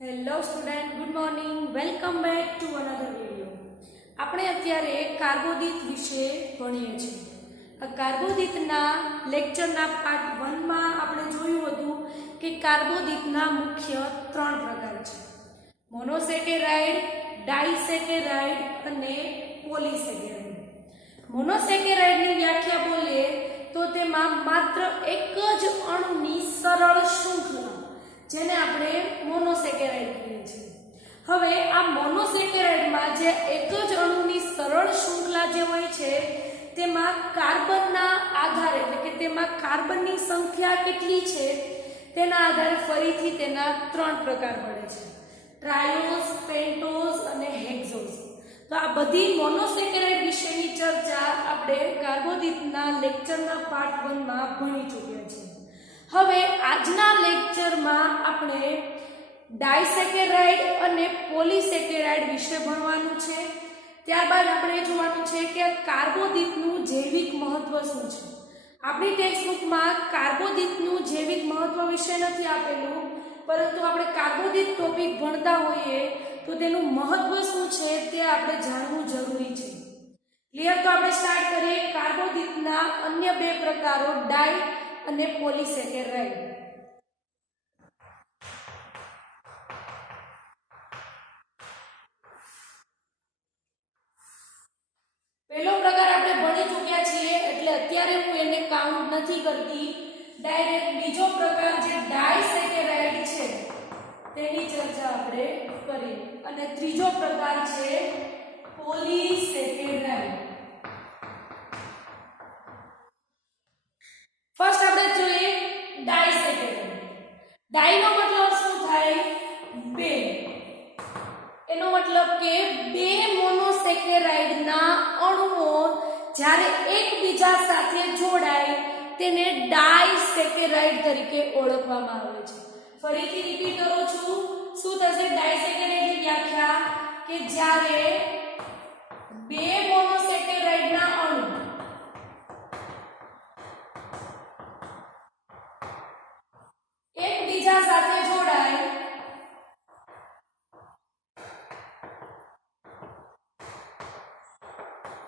Hello student, good morning. Welcome back to another video. આપણે અત્યારે કાર્બોદિત વિશે ભણીએ છીએ. આ કાર્બોદિતના લેક્ચરના પાર્ટ 1 માં આપણે જોયું હતું કે કાર્બોદિતના મુખ્ય 3 પ્રકાર છે: મોનોસેકેરાઇડ, ડાઇસેકેરાઇડ અને પોલીસેકેરાઇડ. મોનોસેકેરાઇડની વ્યાખ્યા બોલીએ તો તેમાં માત્ર એક જ અણુની સરળ શૃંખલા, જેને આપણે મોનોસેકેરાઇડ કહીએ છીએ. હવે આ મોનોસેકેરાઇડમાં જે એક જ અણુની સરળ શૃંખલા જે હોય છે તેમાં કાર્બનના આધારે, એટલે કે તેમાં કાર્બનની સંખ્યા કેટલી છે તેના આધારે ફરીથી તેના 3 પ્રકાર પડે છે: ટ્રાયોઝ, પેન્ટોઝ અને હેક્ઝોઝ. તો આ બધી મોનોસેકેરાઇડ વિશેની ચર્ચા આપણે કાર્બોદિતના લેક્ચરના પાર્ટ 1 માં ભણી ચૂક્યા છીએ. હવે આજના લેક્ચરમાં આપણે ડાઇસેકેરાઇડ અને પોલીસેકેરાઇડ વિશે ભણવાનું છે. ત્યારબાદ આપણે જોવાનું છે કે કાર્બોદિતનું જૈવિક મહત્વ શું છે. આપણી ટેક્સ્ટબુકમાં કાર્બોદિતનું જૈવિક મહત્વ વિશે નથી આપેલું, પરંતુ આપણે કાર્બોદિત ટોપિક ભણતા હોઈએ તો તેનું મહત્વ શું છે તે આપણે જાણવું જરૂરી છે. ક્લિયર? તો આપણે સ્ટાર્ટ કરીએ કાર્બોદિતના અન્ય 2 પ્રકારો, ડાઈ અને પોલીસેકેરાઇડ. પહેલો પ્રકાર આપણે ભણી ચૂક્યા છીએ એટલે અત્યારે હું એને કાઉન્ટ નથી કરતી. ડાયરેક્ટ બીજો પ્રકાર જે ડાઇસેકેરાઇડ છે તેની ચર્ચા આપણે કરીએ. અને ત્રીજો પ્રકાર છે પોલીસેકેરાઇડ. ફર્સ્ટ આપણે જોઈએ ડાઇસેકેરાઇડ. ડાઈનો મતલબ શું થાય? 2. એનો મતલબ કે 2 મોનોસેકેરાઇડના અણુઓ જ્યારે એકબીજા સાથે જોડાય તેને ડાઇસેકેરાઇડ તરીકે ઓળખવામાં આવે છે. ફરીથી રિપીટ કરું છું, શું થશે? ડાઇસેકેરાઇડની વ્યાખ્યા કે જ્યારે 2 મોનોસેકેરાઇડના અણુ એકબીજા સાથે જોડાય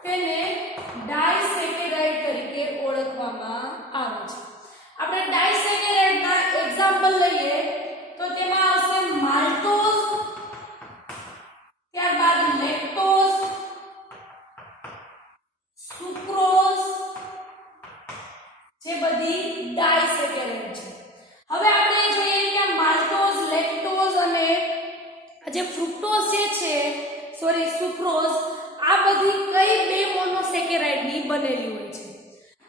તેને ડાઇસેકેરાઇડ તરીકે ઓળખવામાં આવે છે. આપણે ડાઇસેકેરાઇડના એક્ઝામ્પલ લઈએ તો તેમાં આવશે માલ્ટોઝ, ત્યારબાદ લેક્ટોઝ, સુક્રોઝ, જે બધી ડાઇસેકેરાઇડ છે. હવે આપણે જોઈએ કે માલ્ટોઝ, લેક્ટોઝ અને જે ફ્રુક્ટોઝ સુક્રોઝ, આ બધી કઈ 2 મોનોસેકેરાઇડની બનેલી હોય છે?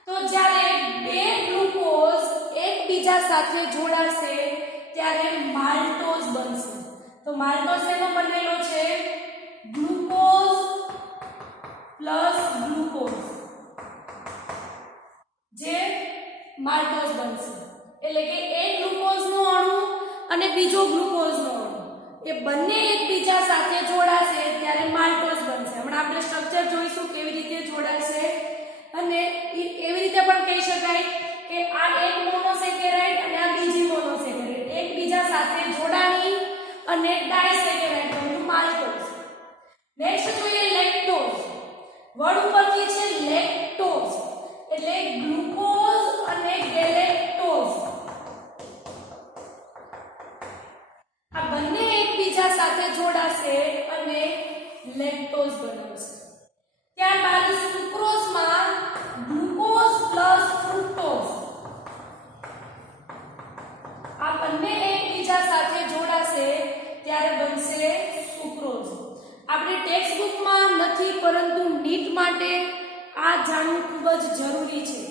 તો જ્યારે 2 ગ્લુકોઝ એકબીજા સાથે જોડાશે ત્યારે માલ્ટોઝ બનશે. તો માલ્ટોઝ એનો બનેલો છે ગ્લુકોઝ પ્લસ ગ્લુકોઝ, જે માલ્ટોઝ બનશે. એટલે કે એક ગ્લુકોઝનો અણુ અને બીજો ગ્લુકોઝનો અણુ એ બંને એકબીજા સાથે જોડાશે ત્યારે માલ્ટોઝ બનશે. હમણાં આપણે સ્ટ્રક્ચર જોઈશું કેવી રીતે જોડાશે, અને એવી રીતે પણ કહી શકાય કે આ એક મોનોસેકેરાઇડ અને આ બીજી મોનોસેકેરાઇડ એકબીજા સાથે જોડાણી અને ડાઇસેકેરાઇડ બન્યું માલ્ટોઝ. નેક્સ્ટ જોઈએ લેક્ટોઝ. વર્ડ ઉપરથી છે લેક્ટોઝ એટલે ગ્લુકોઝ અને ગેલેક્ટોઝ, આ બંને એકબીજા સાથે જોડાશે અને લેક્ટોઝ બનાવશે. ત્યારબાદ સુક્રોઝમાં ગ્લુકોઝ પ્લસ ફ્રુક્ટોઝ, આ બંને એકબીજા સાથે જોડાશે ત્યારે બનશે સુક્રોઝ. આપણી ટેક્સ્ટબુકમાં નથી, પરંતુ નીટ માટે આ જાણવું ખૂબ જ જરૂરી છે.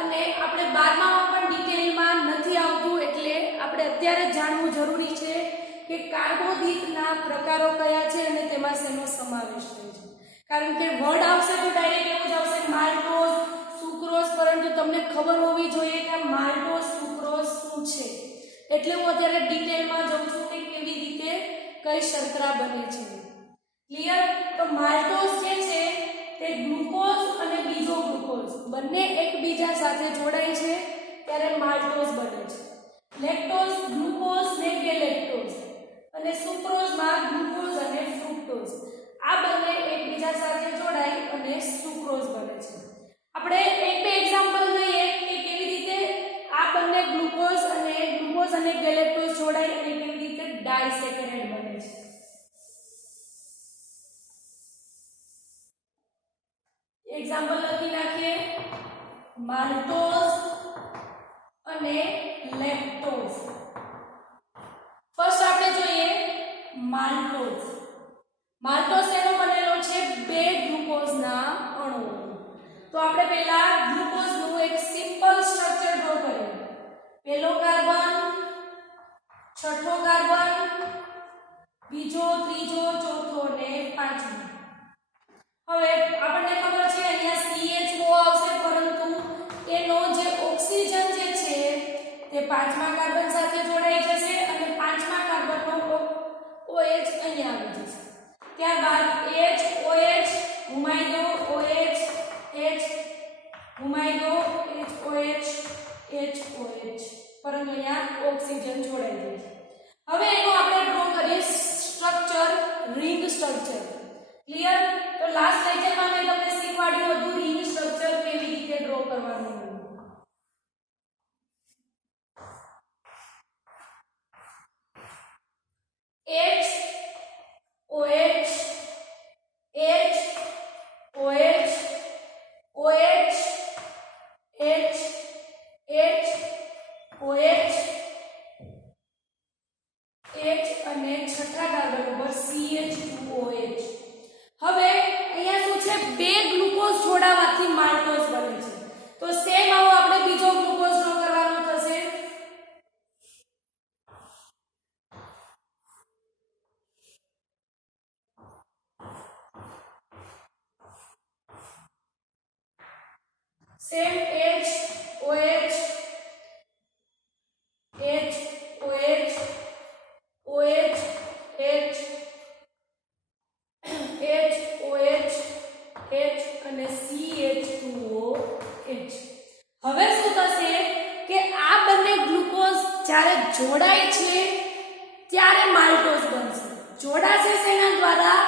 અને આપણે 12માં પણ ડિટેલમાં નથી આવતું, એટલે આપણે અત્યારે જાણવું જરૂરી છે કે કાર્બોદિતના પ્રકારો કયા છે અને તેમાં શેનો સમાવેશ થાય છે. કારણ કે વર્ડ આવશે તો ડાયરેક્ટ એવું જ આવશે માલ્ટોઝ, સુક્રોઝ, પરંતુ તમને ખબર હોવી જોઈએ કે માલ્ટોઝ, સુક્રોઝ શું છે. એટલે હું અત્યારે ડિટેલમાં જાઉં છું કે કેવી રીતે કઈ શર્કરા બને છે. ક્લિયર? તો માલ્ટોઝ જે છે તે ગ્લુકોઝ અને બીજો ગ્લુકોઝ બંને એકબીજા સાથે જોડાય છે ત્યારે માલ્ટોઝ બને છે. લેક્ટોઝ, ગ્લુકોઝ ને ગેલેક્ટોઝ, અને ટ્રાયસેકેરાઇડ બને છે. એક્ઝામ્પલ લખી નાખીએ. માલ્ટોઝ અને લેક્ટોઝ. ફર્સ્ટ આપણે જોઈએ માલ્ટોઝ. માલ્ટોઝ એનો બનેલો છે બે ગ્લુકોઝના અણુઓ. તો આપણે પહેલા ગ્લુકોઝનું એક સિમ્પલ સ્ટ્રક્ચર ડ્રો કરીએ. પહેલો કાર્બન, છઠ્ઠો કાર્બન, બીજો, ત્રીજો, ચોથો ને પાંચમો. હવે આપણને ખબર છે અહીંયા CHO આવશે, પરંતુ એનો જે ઓક્સિજન જે છે તે પાંચમા કાર્બન સાથે જોડાઈ જશે અને પાંચમા કાર્બનનો OH અહીંયા આવી જશે. ત્યારબાદ HOH ઘુમાઈ દો, OH H ઘુમાઈ દો, HOH HOH, પરંતુ અહીંયા ઓક્સિજન જોડાઈ જાય છે. હવે એનો આપણે ડ્રો કરીએ સ્ટ્રક્ચર, રિંગ સ્ટ્રક્ચર. ક્લિયર? તો લાસ્ટ લેક્ચરમાં મેં તમને શીખવાડ્યું હતું રિંગ સ્ટ્રક્ચર કેવી રીતે ડ્રો કરવાનું. H OH H OH OH H H OH H અને છઠ્ઠા કાર્બન ઉપર CH2OH. હવે અહીંયા શું છે, બે ગ્લુકોઝ જોડાવાથી માલ્ટોઝ બને છે. તો સેમ આવો આપણે બીજો ગ્લુકોઝ ડ્રો કરવાનો થશે. Same H OH H OH OH H HOH H અને CH2OH. હવે શું થશે કે આ બંને ગ્લુકોઝ જ્યારે જોડાય છે ત્યારે માલ્ટોઝ બનશે. જોડાશે શેના દ્વારા?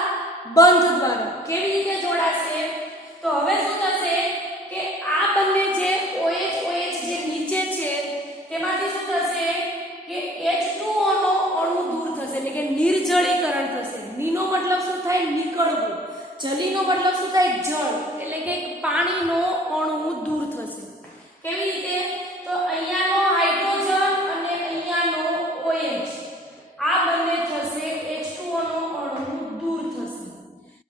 બંધ દ્વારા. કેવી રીતે જોડાશે? તો હવે શું થશે કે આ બંને જે OH જે નીચે છે તેમાંથી શું થશે કે H2O નો અણુ દૂર થશે, એટલે કે નિર્જળીકરણ થશે. નીનો મતલબ શું થાય? નીકળવું. જલીનો મતલબ શું થાય? જળ, એટલે કે પાણીનો અણુ દૂર થશે. કેવી રીતે? તો અહીંયાનો હાઇડ્રોજન અને અહીંયાનો OH આ બંને થશે, H2O નો અણુ દૂર થશે.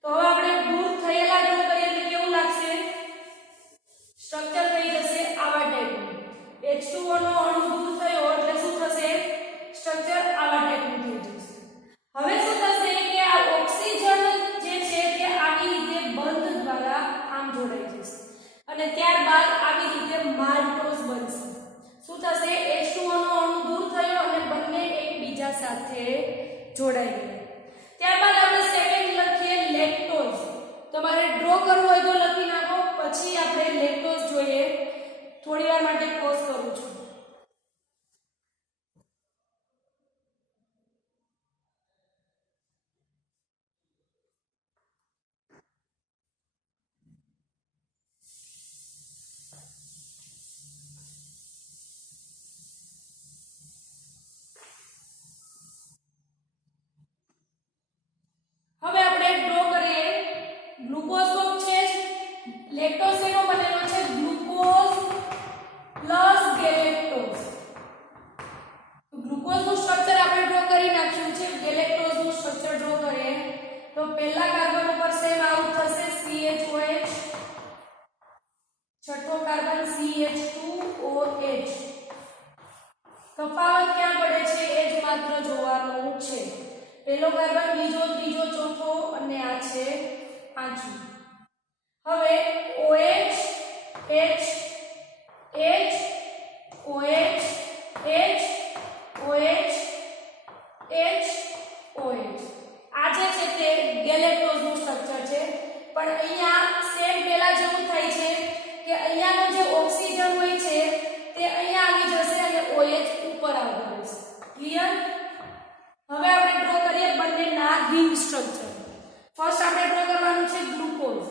તો હવે આપણે દૂર થયેલા ડ્રો કરીએ તો કેવું લાગશે? સ્ટ્રક્ચર થઈ જશે આવા ટાઈપનું. H2O નો અણુ દૂર થયો એટલે શું થશે? સ્ટ્રક્ચર આવા ટાઈપનું થઈ જશે. હવે શું થશે કે આ ઓક્સિજન જે છે તે આવી રીતે બંધ દ્વારા આમ જોડાઈ જશે અને ત્યારબાદ આવી રીતે માલ્ટોઝ બનશે. શું થશે? H2O નો અણુ દૂર થયો અને બંને એકબીજા સાથે જોડાઈ ગયા. ત્યારબાદ આપણે સેકન્ડ લખીએ લેક્ટોઝ. તમારે ડ્રો કરવું હોય તો લખી નાખો, પછી આપણે લેક્ટોઝ જોઈએ. થોડી વાર માટે પોઝ કરું છું. હવે આપણે ડ્રો કરીએ. ગ્લુકોઝ તો છે જ. લેક્ટોઝ એનો બનેલો છે ગ્લુકોઝ પ્લસ ગેલેક્ટોઝ. ગ્લુકોઝ નું સ્ટ્રક્ચર આપણે ડ્રો કરી નાખ્યું છે. ગેલેક્ટોઝ નું સ્ટ્રક્ચર ડ્રો કરીએ તો પહેલા કાર્બન ઉપર સેમ આઉટ થશે CHOH, છઠ્ઠો કાર્બન CH2OH. તફાવત ક્યાં પડે છે એ જ માત્ર જોવાનું છે. પહેલો કાર્બન, બીજો, ત્રીજો, ચોથો અને આ છે પાંચમો. હવે OH H H OH H OH H OH. આ જે છે તે ગેલેક્ટોઝ નું સ્ટ્રક્ચર છે, પણ અહીંયા સેમ પેલા જેવું થાય છે કે અહીંયાનો જે ઓક્સિજન હોય છે તે અહીંયા આવી જશે અને OH ઉપર આવતું રહેશે. ક્લિયર? હવે આપણે ડ્રો કરીએ બંનેના રિંગ સ્ટ્રક્ચર. ફર્સ્ટ આપણે ડ્રો કરવાનું છે ગ્લુકોઝ.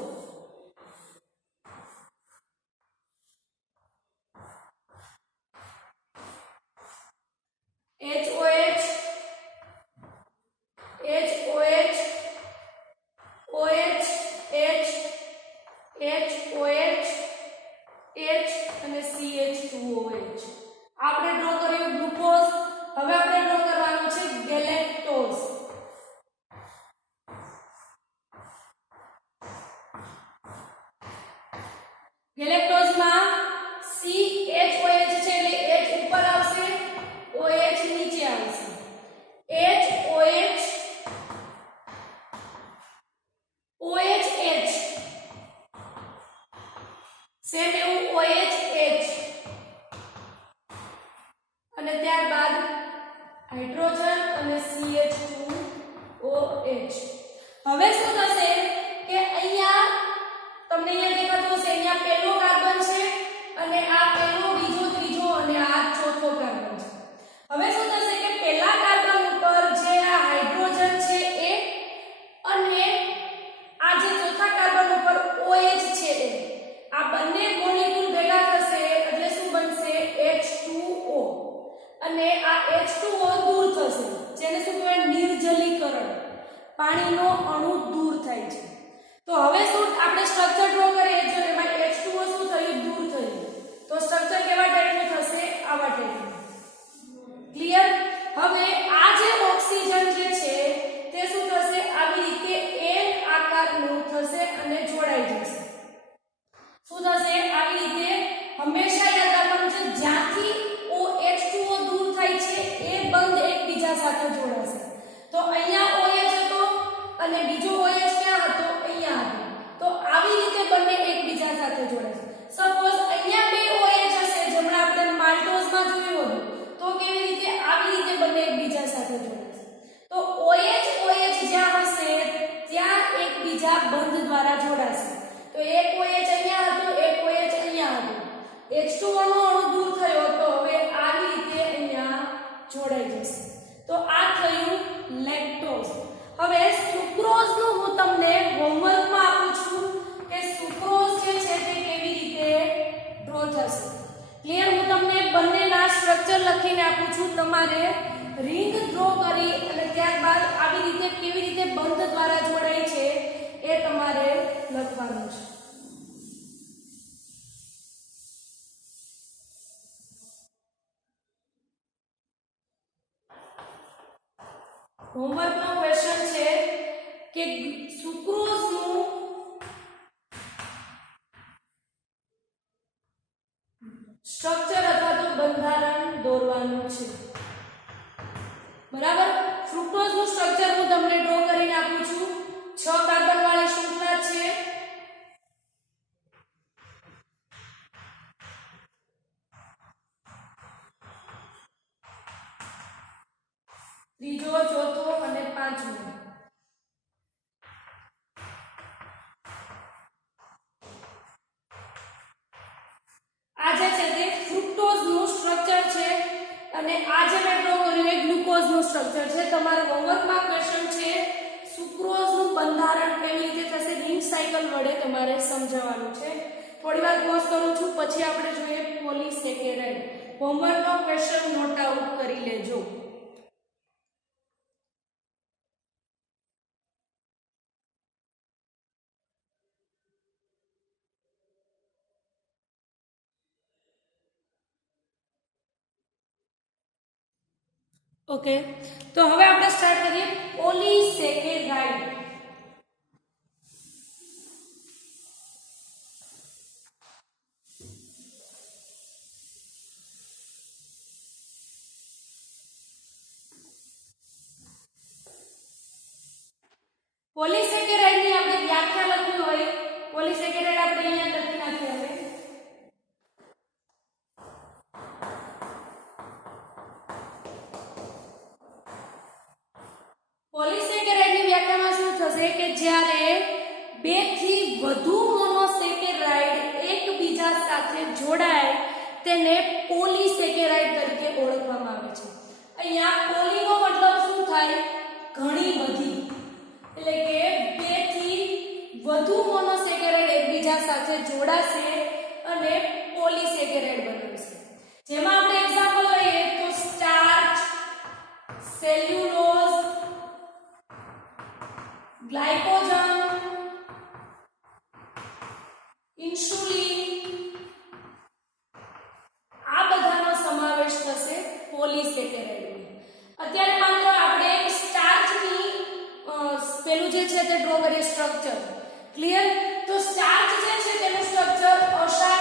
HOH ગેલેક્ટોઝમાં CHOH છે એટલે H ઉપર આવશે, OH નીચે આવશે. HOH OHH સેમ એવું OHH અને ત્યારબાદ હાઇડ્રોજન અને CH2OH. હવે શું થશે કે અહીંયા તમને અહીંયા દેખાતું હશે, અહીંયા પહેલો કાર્બન છે અને આ પહેલો, બીજો, ત્રીજો અને આ ચોથો કાર્બન છે. હવે શું થશે કે પહેલા કાર્બન ઉપર જે આ હાઇડ્રોજન છે એ અને આ જે ચોથા કાર્બન ઉપર OH છે એ આ બંને મોલેક્યુલ ભેગા થશે એટલે શું બનશે H2O અને આ H2O દૂર થશે જેને શું કહેવાય નિર્જલીકરણ, પાણીનો અણુ દૂર થાય છે. તો હવે શું આપણે સ્ટ્રક્ચર ડ્રો કરીએ જો એમાં H2O શું થયું દૂર થયું તો સ્ટ્રક્ચર કેવા ટાઈપનું થશે આવા ટાઈપનું. ક્લિયર? હવે આ જે ઓક્સિજન જે છે તે શું થશે આવી રીતે N આકારનું થશે અને જોડાઈ જશે. શું થશે આવી રીતે હંમેશા યાદ રાખવાનું છે જ્યાંથી H2O દૂર થાય છે એ બંધ એકબીજા સાથે જોડાશે. તો અહીંયા OH હતો અને બીજો OH ક્યાં હતો અહીંયા હતો. તો આવી રીતે બંને એકબીજા સાથે જોડાશે. સપોઝ અહીંયા બે OH હશે જેમણે આપણે માલ્ટોઝમાં જોયું હતું તો કેવી રીતે આવી રીતે બંને એકબીજા સાથે જોડાશે. તો OH જ્યાં હશે ત્યાં એકબીજા બંધ દ્વારા જોડાશે. તો એક OH અહીંયા હતો, એક OH અહીંયા હતો. H2O નો અણુ દૂર થયો તો હવે આવી રીતે અહીંયા જોડાઈ જશે. તો આ થયું લેક્ટોઝ. હવે સુક્રોઝ નું હું તમને હોમવર્કમાં આપું છું કે સુક્રોઝ જે છે તે કેવી રીતે ડ્રો થશે. ક્લિયર? હું તમને બંનેના સ્ટ્રક્ચર લખીને આપું છું, તમારે રિંગ ડ્રો કરી અને ત્યારબાદ આવી રીતે કેવી રીતે બંધ દ્વારા જોડાય છે એ તમારે લખવાનું છે. હોમવર્ક નો ક્વેશ્ચન છે કે સુક્રોઝ નું સ્ટ્રક્ચર અથવા તો બંધારણ દોરવાનું છે. બરાબર? ફ્રુક્ટોઝ નું સ્ટ્રક્ચર હું તમને ડ્રો કરીને આપું છું. 6 કાર્બન વાળી શૃંખલા છે. ત્રીજો, ચોથો અને પાંચમો. આ જે છે તે ફ્રુક્ટોઝ નું સ્ટ્રક્ચર છે અને આ જે મેં ડ્રો કર્યું એ ગ્લુકોઝ નું સ્ટ્રક્ચર છે. તમારા હોમવર્કમાં ક્વેશ્ચન છે સુક્રોઝ નું બંધારણ કેવી રીતે થશે રિંગ સાયકલ વડે તમારે સમજાવવાનું છે. થોડી વાર પોઝ કરું છું પછી આપણે જોઈએ પોલિસેકેરાઇડ. હોમવર્કનો ક્વેશ્ચન નોટ આઉટ કરી લેજો. ઓકે, તો હવે આપણે સ્ટાર્ટ કરીએ પોલિસેકેરાઇડ. પોલિસેકેરાઇડ ની આપણે વ્યાખ્યા લખવી હોય, પોલિસેકેરાઇડ આપણે અહીંયા લખી નાખીએ. હવે પોલિસેકેરાઇડ ની વ્યાખ્યામાં શું થશે કે જ્યારે 2 થી વધુ મોનોસેકેરાઇડ એકબીજા સાથે જોડાય તેને પોલિસેકેરાઇડ તરીકે ઓળખવામાં આવે છે. અહીંયા પોલીનો મતલબ શું થાય? ઘણી બધી. એટલે કે 2 થી વધુ મોનોસેકેરાઇડ એકબીજા સાથે જોડાશે અને પોલિસેકેરાઇડ બનાવશે. જેમાં આપણે એક્ઝામ્પલ લઈએ તો સ્ટાર્ચ, સેલ્યુલોઝ, ગ્લાયકોજન, ઇન્સ્યુલિન, આ બધાનો સમાવેશ થશે પોલિસેકેરાઇડમાં. અત્યારે માત્ર આપણે સ્ટાર્ચની પેલું જે છે તે ડ્રો કરીએ સ્ટ્રક્ચર. ક્લિયર? તો સ્ટાર્ચ જે છે તેનું સ્ટ્રક્ચર અક્ષાર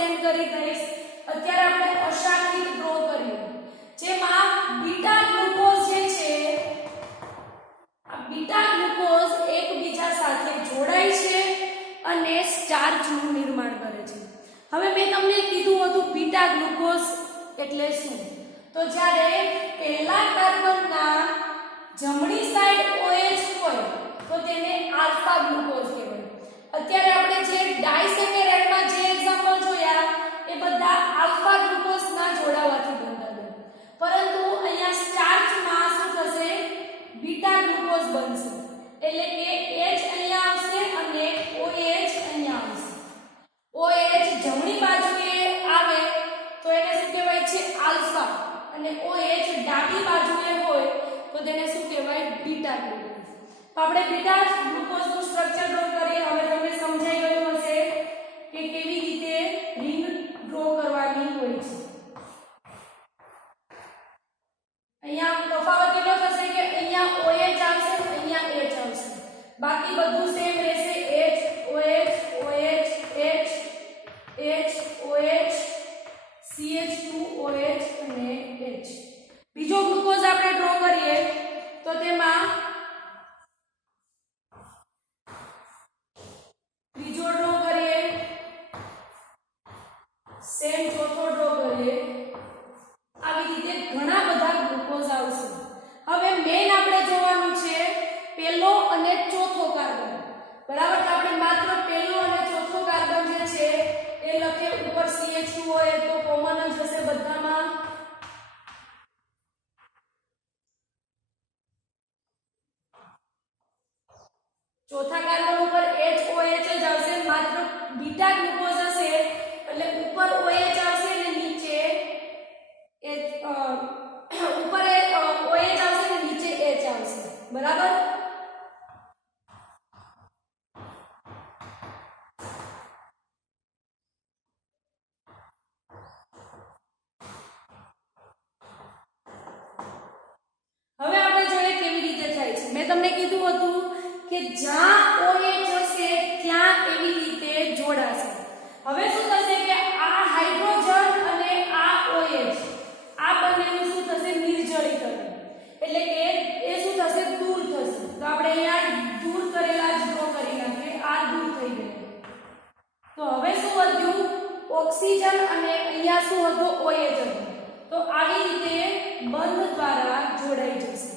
સેન્ડ કરી દઈશ. અત્યારે આપણે અશાંકિત ડ્રો કરીએ જેમાં બીટા ગ્લુકોઝ જે છે આ બીટા ગ્લુકોઝ એકબીજા સાથે જોડાય છે અને સ્ટાર્ચનું નિર્માણ કરે છે. હવે મેં તમને કીધું હતું બીટા ગ્લુકોઝ એટલે શું? તો જ્યારે પહેલા કાર્બનના જમણી સાઈડ OH હોય તો તેને આલ્ફા ગ્લુકોઝ કહેવાય. અત્યારે આપણે જે ડાયસેકેરાઇડમાં જે એક્ઝામ્પલ જોયા એ બધા આલ્ફા ગ્લુકોઝના જોડાવાથી બંધાયેલા, પરંતુ અહીંયા સ્ટાર્ચમાં શું થશે? બીટા ગ્લુકોઝ બનશે. એટલે કે H અહીંયા આવશે અને OH અહીંયા આવશે. OH જમણી બાજુએ આવે તો એને શું કહેવાય છે? આલ્ફા, અને OH ડાબી બાજુએ હોય તો તેને શું કહેવાય? Beta glucose. તો આપણે બીટા ગ્લુકોઝનું સ્ટ્રક્ચર ડ્રો કરીએ. હવે તમને સમજાઈ ગયું હશે કે કેવી રીતે રિંગ ડ્રો કરવાની હોય છે. અહીંયા તફાવત એટલો થશે કે અહીંયા OH આવશે, અહીંયા H આવશે, બાકી બધું સેમ રહેશે. H OH OH H H OH CH2OH અને H. બીજો ગ્લુકોઝ આપણે ડ્રો કરીએ તો તેમાં ત્રીજો ડ્રો કરીએ, સેમ ચોથો ડ્રો કરીએ, આવી રીતે ઘણા બધા ગ્લુકોઝ આવશે. હવે મેઇન આપણે જોવાનું છે પહેલો અને ચોથો કાર્બન. બરાબર? તો આપણે માત્ર પહેલો અને ચોથો કાર્બન જે છે એ લખીએ. ઉપર CH2 હોય તો કોમન જ હશે બધામાં. ચોથા કાર્બન ઉપર HOH જ આવશે. માત્ર બીટા ગ્લુકોઝ હશે એટલે ઉપર OH આવશે અને નીચે ઉપર OH આવશે અને નીચે H આવશે. બરાબર? હવે આપણે જોઈએ કેવી રીતે થાય છે. મેં તમને કીધું હતું કે જ્યાં OH હશે ત્યાં એવી રીતે જોડાશે. હવે શું થશે કે આ હાઇડ્રોજન અને આ OH આ બંનેનું શું થશે? નિર્જલીકરણ. એટલે કે એ શું થશે? દૂર થશે. તો આપણે અહીંયા દૂર કરેલા જ ડ્રો કરી નાખીએ. આ દૂર થઈ ગયું. તો હવે શું વધ્યું? ઓક્સિજન અને અહીંયા શું હતું? OH હતું. તો આવી રીતે બંધ દ્વારા જોડાઈ જશે.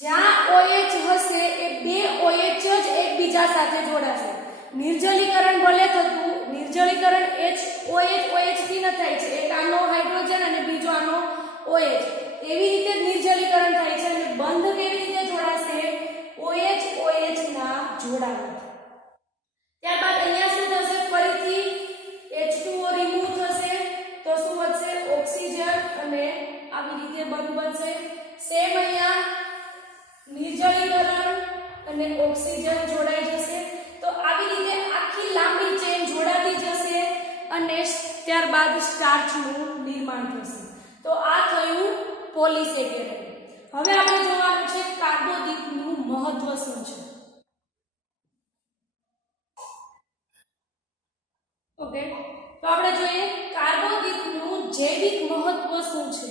જ્યાં OH હશે એ બે OH જ એકબીજા સાથે જોડાશે. નિર્જલીકરણ ભલે થતું, નિર્જલીકરણ OH થી ન થાય છે. એક આનો હાઇડ્રોજન અને બીજો આનો OH. એવી રીતે નિર્જલીકરણ થાય છે. અને બંધ કેવી રીતે જોડાશે? OH ના જોડાણ. ત્યારબાદ અહીંયા શું થશે? ફરીથી H2O રિમૂવ થશે તો શું વધશે? ઓક્સિજન અને આવી રીતે બંધ બનશે. સેમ અહીંયા નિર્જલીકરણ અને ઓક્સિજન જોડાઈ જશે. તો આવી રીતે આખી લાંબી ચેન જોડાતી જશે અને ત્યારબાદ સ્ટાર્ચનું નિર્માણ થશે. તો આ થયું પોલિસેકેરાઇડ. હવે આપણે જોવાનું છે કાર્બોદિતનું મહત્વ શું છે. ઓકે, તો આપણે જોઈએ કાર્બોદિતનું જૈવિક મહત્વ શું છે.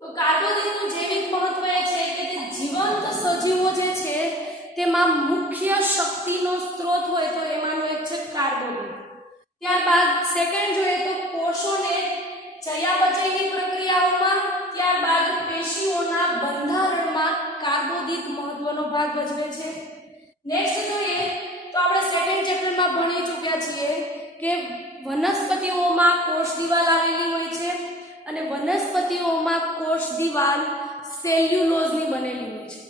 તો કાર્બોદિતનું જૈવિક મહત્વ એ છે કે તે જીવંત સજીવો જે છે તેમાં મુખ્ય શક્તિનો સ્ત્રોત હોય તો એમાંનો એક છે કાર્બોદિત. ત્યારબાદ સેકન્ડ જોઈએ તો કોષોને ચયાપચયની પ્રક્રિયાઓમાં, ત્યારબાદ પેશીઓના બંધારણમાં કાર્બોદિત મહત્વનો ભાગ ભજવે છે. નેક્સ્ટ જોઈએ તો આપણે સેકન્ડ ચેપ્ટરમાં ભણી ચૂક્યા છીએ કે વનસ્પતિઓમાં કોષ દિવાલ આવેલી હોય છે અને વનસ્પતિઓમાં કોષ દિવાલ સેલ્યુલોઝની બનેલી હોય છે.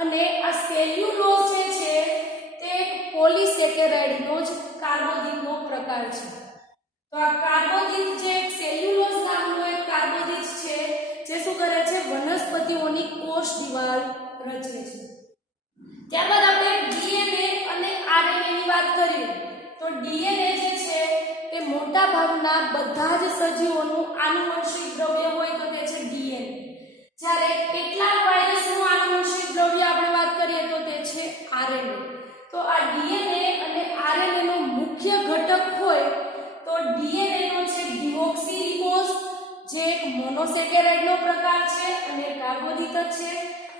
અને આ સેલ્યુલોઝ જે છે તે એક પોલિસેકેરાઇડનો જ કાર્બોદિતનો પ્રકાર છે. તો આ કાર્બોદિત જે સેલ્યુલોઝ નામનો એક કાર્બોદિત છે જે શું કરે છે? વનસ્પતિઓની કોષ દિવાલ રચે છે. ત્યારબાદ આપણે DNA અને RNA ની વાત કરીએ તો DNA જે છે તે મોટા ભાગના બધા જ સજીવોનું આનુવંશિક દ્રવ્ય હોય તો તે છે DNA. જ્યારે કેટલાક વાયરસનું આનુવંશિક દ્રવ્ય આપણે વાત કરીએ તો તે છે RNA. તો આ DNA અને RNA નો મુખ્ય ઘટક હોય તો DNA નો જે એક મોનોસેકેરાઇડનો પ્રકાર છે અને કાર્બોદિત જ છે,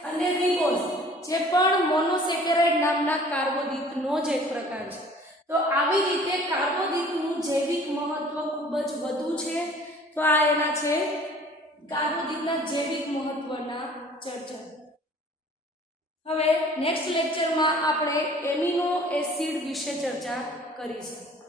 અને રિબોઝ જે પણ મોનોસેકેરાઇડ નામના કાર્બોદિતનો જ એક પ્રકાર છે. તો આવી રીતે કાર્બોદિતનું જૈવિક મહત્વ ખૂબ જ વધુ છે. તો આ એના છે કાર્બોદિતના જૈવિક મહત્વના ચર્ચા. હવે નેક્સ્ટ લેક્ચરમાં આપણે એમિનો એસિડ વિશે ચર્ચા કરીશું.